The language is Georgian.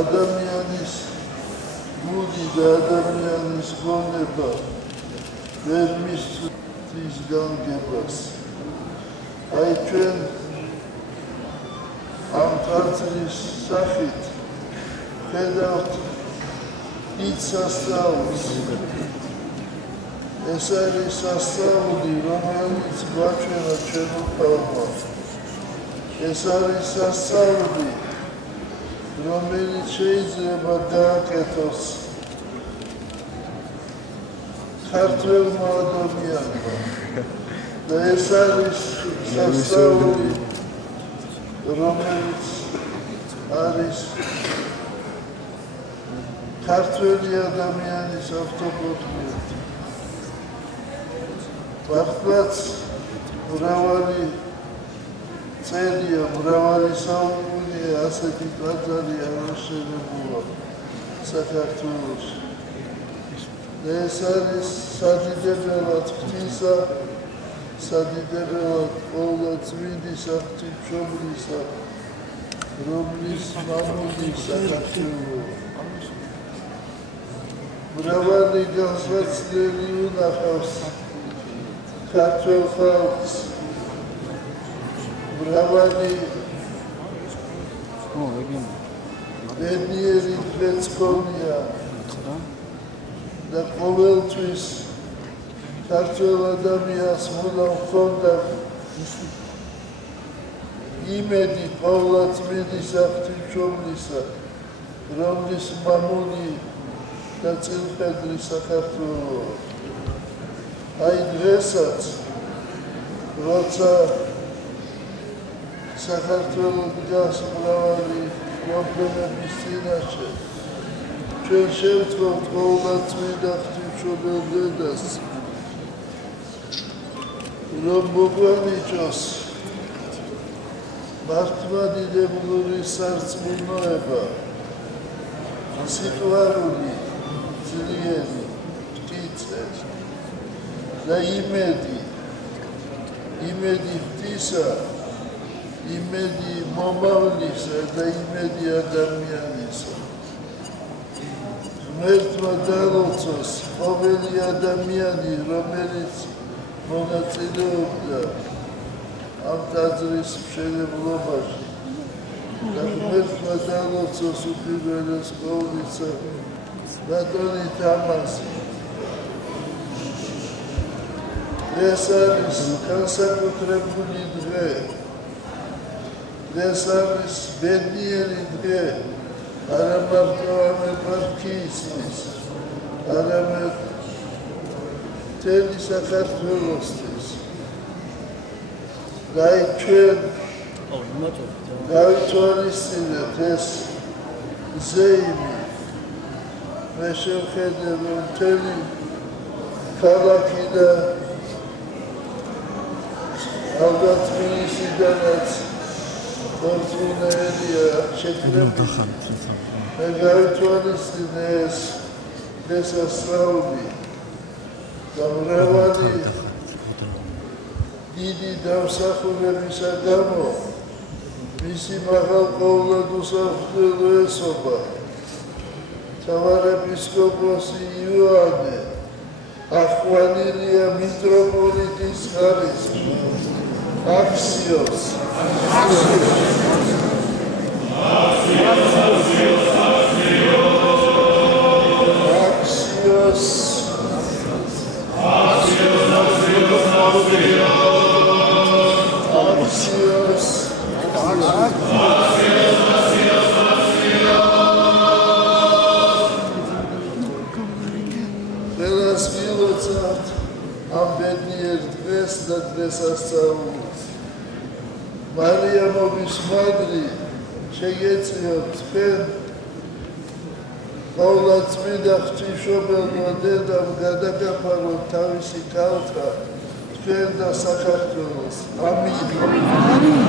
ადამიანის გული და ადამიანის გონება ვერ მისცემს განგებას. აი ჩვენ ამ თვალის სახით ხედავთ დიდ სასწაულს. ეს არის სასწაული, რომელიც გვაჩვენა ჩვენ უფალმა. ეს არის სასწაული, რომელიც შეიძლება დააკეთოს ქართველმა ადამიანმა. და ეს არის სასწაული, რომელიც არის ქართველი ადამიანის ავტოპორტრეტი. მართლაც მრავალი წერია, მრავალი საუკუნეა ასეთი ტაძარი არ აღშენებულა საქართველოში. ეს არის სადიდებლად ღვთისა, სადიდებლად ყოვლადწმინდის ღვთისმშობლისა, რომლის მამული საქართველოა. მრავალი განსაცდელი უნახავს ქართველ ხალხს. მრავალი ბედნიერი დღეც ჰქონია და ყოველთვის ქართველ ადამიანს უნდა ჰქონდა იმედი ყოვლადწმინდის ღვთისმშობლისა, რომლის მამული და წილხედრი საქართველოა. აი დღესაც, როცა საქართველოს დგას მრავალი პრობლემების წინაშე, ჩვენ შევთხოვთ ყოვლადწმინდა ღვთისმშობელ დედას, რომ მოგვანიჭოს მართლმადიდებლური სარწმუნოება, სიყვარული, ძლიერი, მტკიცე და იმედი ღვთისა, იმედი მომავლისა და იმედი ადამიანისა. ღმერთმა დალოცოს ყოველი ადამიანი, რომელიც მონაწილეობდა ამ ტაძრის მშენებლობაში და ღმერთმა დალოცოს უპირველეს ყოვლისა ბატონი თამაზი. ეს არის განსაკუთრებული დღე. ეს არის ბედნიერი დღე, არა მარტო ამ ეპარქიისთვის, არამედ მთელი საქართველოსთვის. და ჩვენ გავითვალისწინებთ ეს ზეიმი. მე შევხედე, რომ მთელი ქალაქი და ალბათ თბილისიდანაც ორწმუნეებია შეკრებილი. მე გავითვალისწინე ეს დღესასწაული და მრავალი დიდი დამსახურებისა გამო მისი მაღალყოვლად უსაფრთხილო ესობა მთავარეპისკოპოსი იოანე ახვანილია მიტროპოლიტის ხარისხი აქსიოს დღესასწაულს მარიამობის მადლი შეგეწიოთ თქვენ ყოვლადწმინდა ღვთისმშობელმა დედამ გადაგაფაროთ თავისი კალთა თქვენ და საქართველოს. ამინ.